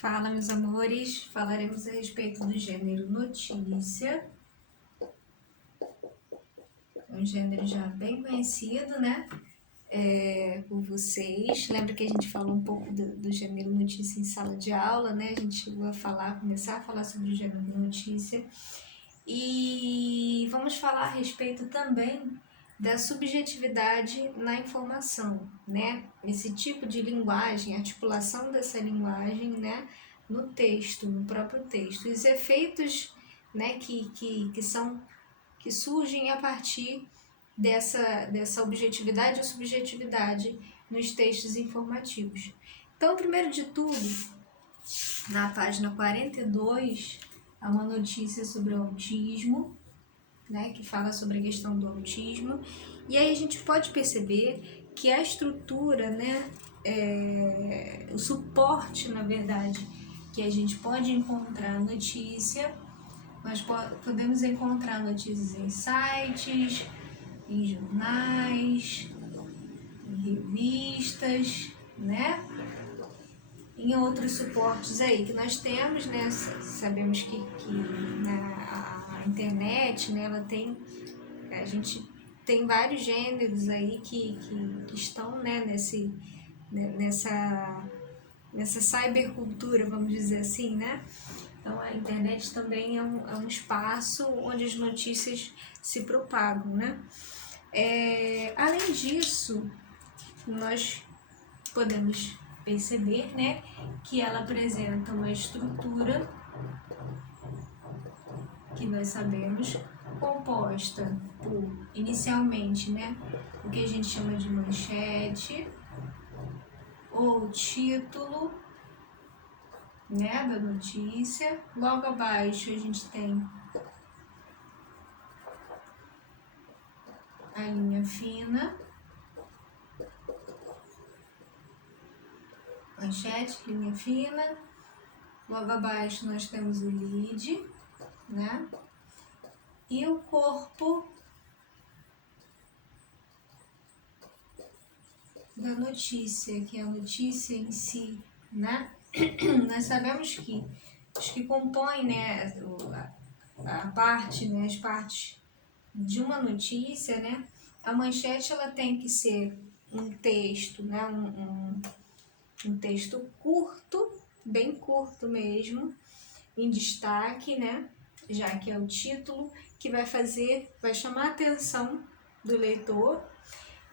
Fala, meus amores, falaremos a respeito do gênero notícia, um gênero já bem conhecido, né, por vocês. Lembra que a gente falou um pouco do gênero notícia em sala de aula, né? A gente chegou a começar a falar sobre o gênero notícia. E vamos falar a respeito também da subjetividade na informação, né? Esse tipo de linguagem, articulação dessa linguagem, né, no texto, no próprio texto, e os efeitos, né, que surgem a partir dessa objetividade ou subjetividade nos textos informativos. Então, primeiro de tudo, na página 42, há uma notícia sobre o autismo, né, que fala sobre a questão do autismo, e aí a gente pode perceber que a estrutura, né, o suporte, na verdade, que a gente pode encontrar notícia, nós podemos encontrar notícias em sites, em jornais, em revistas, né, em outros suportes aí que nós temos, né, sabemos que a internet, né, a gente tem vários gêneros aí que estão, né, nessa cybercultura, vamos dizer assim, né? Então a internet também é um espaço onde as notícias se propagam, né? Além disso, nós podemos perceber, né, que ela apresenta uma estrutura que nós sabemos composta por, inicialmente, né, o que a gente chama de manchete ou título, né, da notícia. Logo abaixo a gente tem a linha fina, manchete, linha fina. Logo abaixo nós temos o lead, né, e o corpo da notícia, que é a notícia em si, né? Nós sabemos que os que compõem, né, a parte, né, as partes de uma notícia, né, a manchete ela tem que ser um texto, né, um texto curto, bem curto mesmo, em destaque, né, já que é o título que vai chamar a atenção do leitor.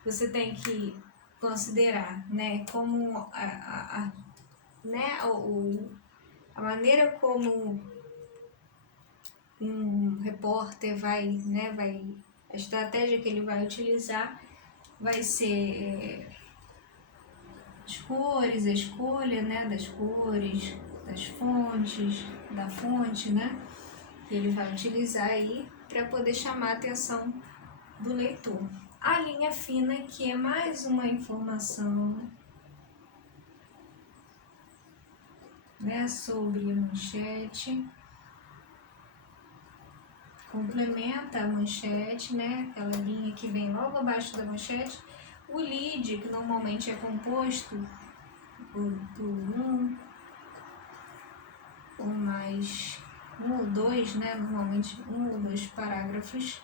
Você tem que considerar, né, como a maneira como um repórter a estratégia que ele vai utilizar vai ser as cores, a escolha, né, das cores, das fontes, da fonte, né, que ele vai utilizar aí para poder chamar a atenção do leitor. A linha fina, que é mais uma informação, né, sobre a manchete, complementa a manchete, né, aquela linha que vem logo abaixo da manchete. O lead, que normalmente é composto por um ou dois, né, normalmente um ou dois parágrafos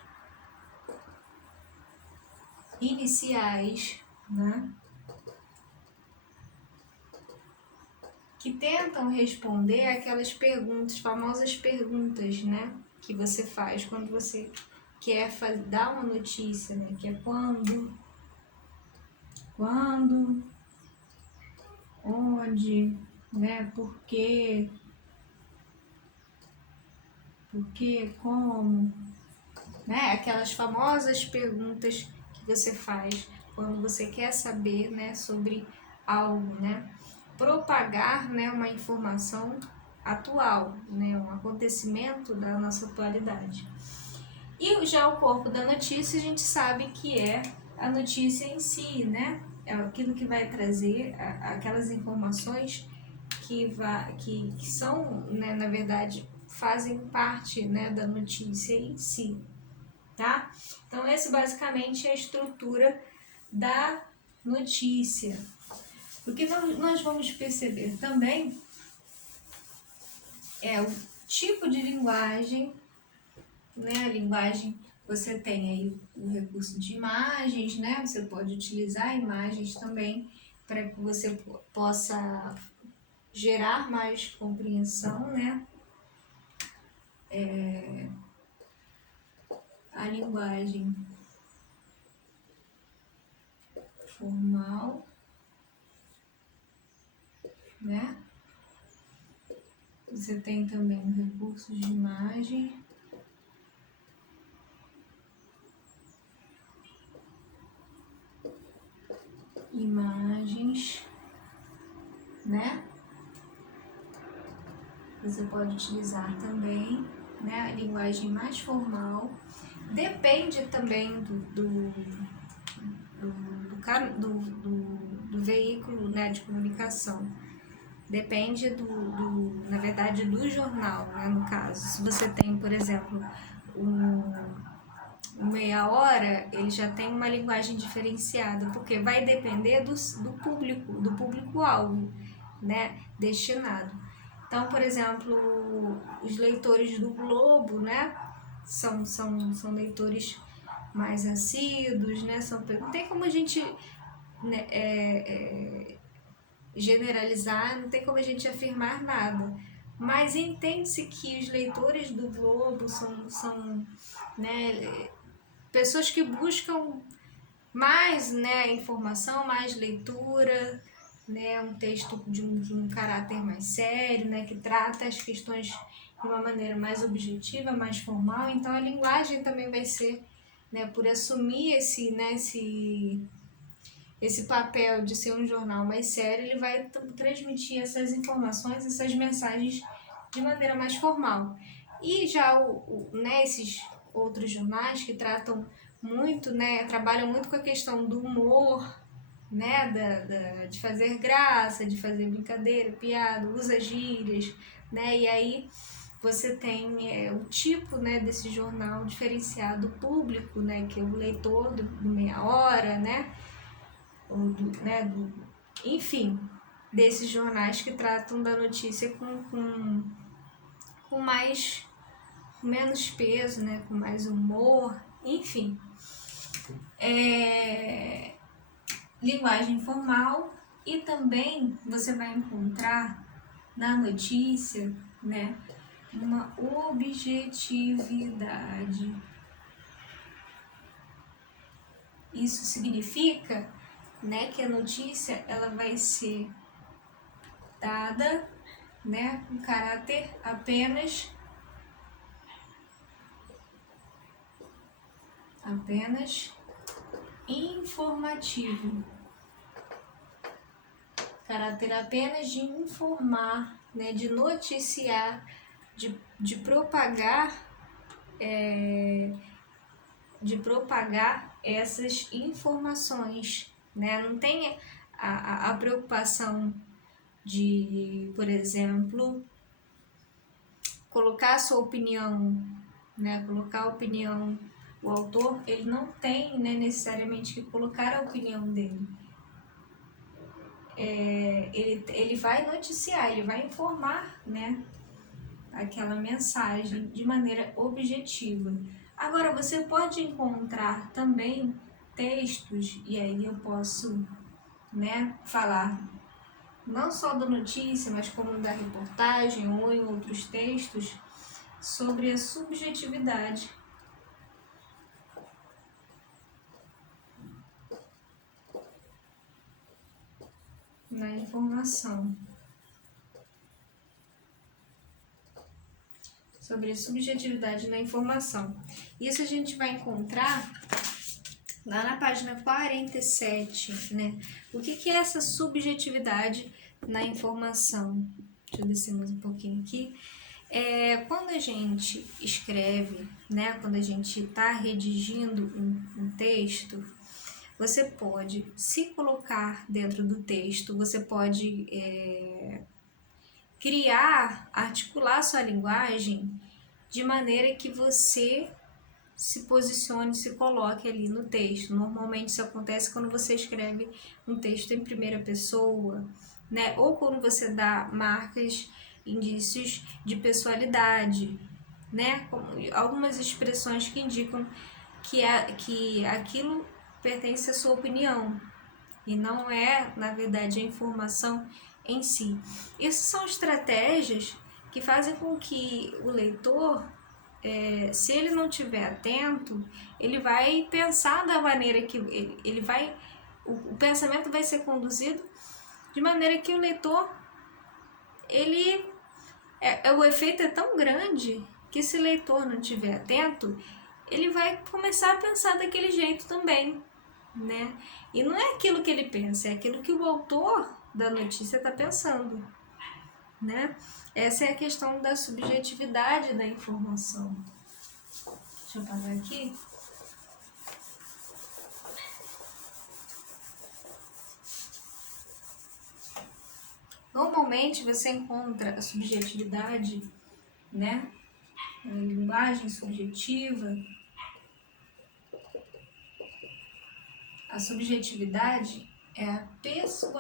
iniciais, né, que tentam responder aquelas perguntas, famosas perguntas, né, que você faz quando você quer dar uma notícia, né, que é quando, onde, né, por quê, como, né, aquelas famosas perguntas que você faz quando você quer saber, né, sobre algo, né, propagar, né, uma informação atual, né, um acontecimento da nossa atualidade. E já o corpo da notícia a gente sabe que é a notícia em si, né, é aquilo que vai trazer aquelas informações que são, né, na verdade, fazem parte, né, da notícia em si, tá? Então, essa basicamente é a estrutura da notícia. O que nós vamos perceber também é o tipo de linguagem, né? A linguagem, você tem aí o recurso de imagens, né? Você pode utilizar imagens também para que você possa gerar mais compreensão, né? A linguagem formal, né? Você tem também recursos de imagem. Imagens, né? Você pode utilizar também, né? A linguagem mais formal. Depende também do veículo, né, de comunicação. Depende na verdade, do jornal, né, no caso. Se você tem, por exemplo, meia hora, ele já tem uma linguagem diferenciada, porque vai depender do público-alvo, né, destinado. Então, por exemplo, os leitores do Globo, né, são leitores mais assíduos, né, não tem como a gente, né, generalizar, não tem como a gente afirmar nada, mas entende-se que os leitores do Globo são né, pessoas que buscam mais, né, informação, mais leitura, né, um texto de um caráter mais sério, né, que trata as questões de uma maneira mais objetiva, mais formal. Então a linguagem também vai ser, né, por assumir esse papel de ser um jornal mais sério, ele vai transmitir essas informações, essas mensagens de maneira mais formal. E já né, esses outros jornais que tratam muito, né, trabalham muito com a questão do humor, né, de fazer graça, de fazer brincadeira, piada, usa gírias, né, e aí você tem o tipo, né, desse jornal diferenciado público, né, que é o leitor do meia hora, né, né, enfim, desses jornais que tratam da notícia com menos peso, né, com mais humor, enfim. Linguagem formal, e também você vai encontrar na notícia, né, uma objetividade. Isso significa, né, que a notícia ela vai ser dada, né, com caráter apenas informativo, caráter apenas de informar, né, de noticiar, de propagar essas informações, né? Não tem a preocupação de, por exemplo, colocar a sua opinião, né? Colocar a opinião, o autor, ele não tem, né, necessariamente que colocar a opinião dele. Ele vai noticiar, ele vai informar, né, aquela mensagem de maneira objetiva. Agora, você pode encontrar também textos, e aí eu posso, né, falar não só da notícia, mas como da reportagem ou em outros textos, sobre a subjetividade. Na informação. Sobre a subjetividade na informação. Isso a gente vai encontrar lá na página 47, né? O que é essa subjetividade na informação? Deixa eu descer mais um pouquinho aqui. Quando a gente escreve, né? Quando a gente está redigindo um texto, você pode se colocar dentro do texto, você pode articular sua linguagem de maneira que você se posicione, se coloque ali no texto. Normalmente isso acontece quando você escreve um texto em primeira pessoa, né? Ou quando você dá marcas indícios de pessoalidade, né? Algumas expressões que indicam que aquilo pertence à sua opinião e não é, na verdade, a informação em si. Isso são estratégias que fazem com que o leitor, se ele não estiver atento, ele vai pensar da maneira que ele vai, o pensamento vai ser conduzido de maneira que o leitor, o efeito é tão grande que se o leitor não estiver atento, ele vai começar a pensar daquele jeito também, né? E não é aquilo que ele pensa, é aquilo que o autor da notícia está pensando, né? Essa é a questão da subjetividade da informação. Deixa eu parar aqui. Normalmente você encontra a subjetividade, né? A linguagem subjetiva. A subjetividade é a pessoalidade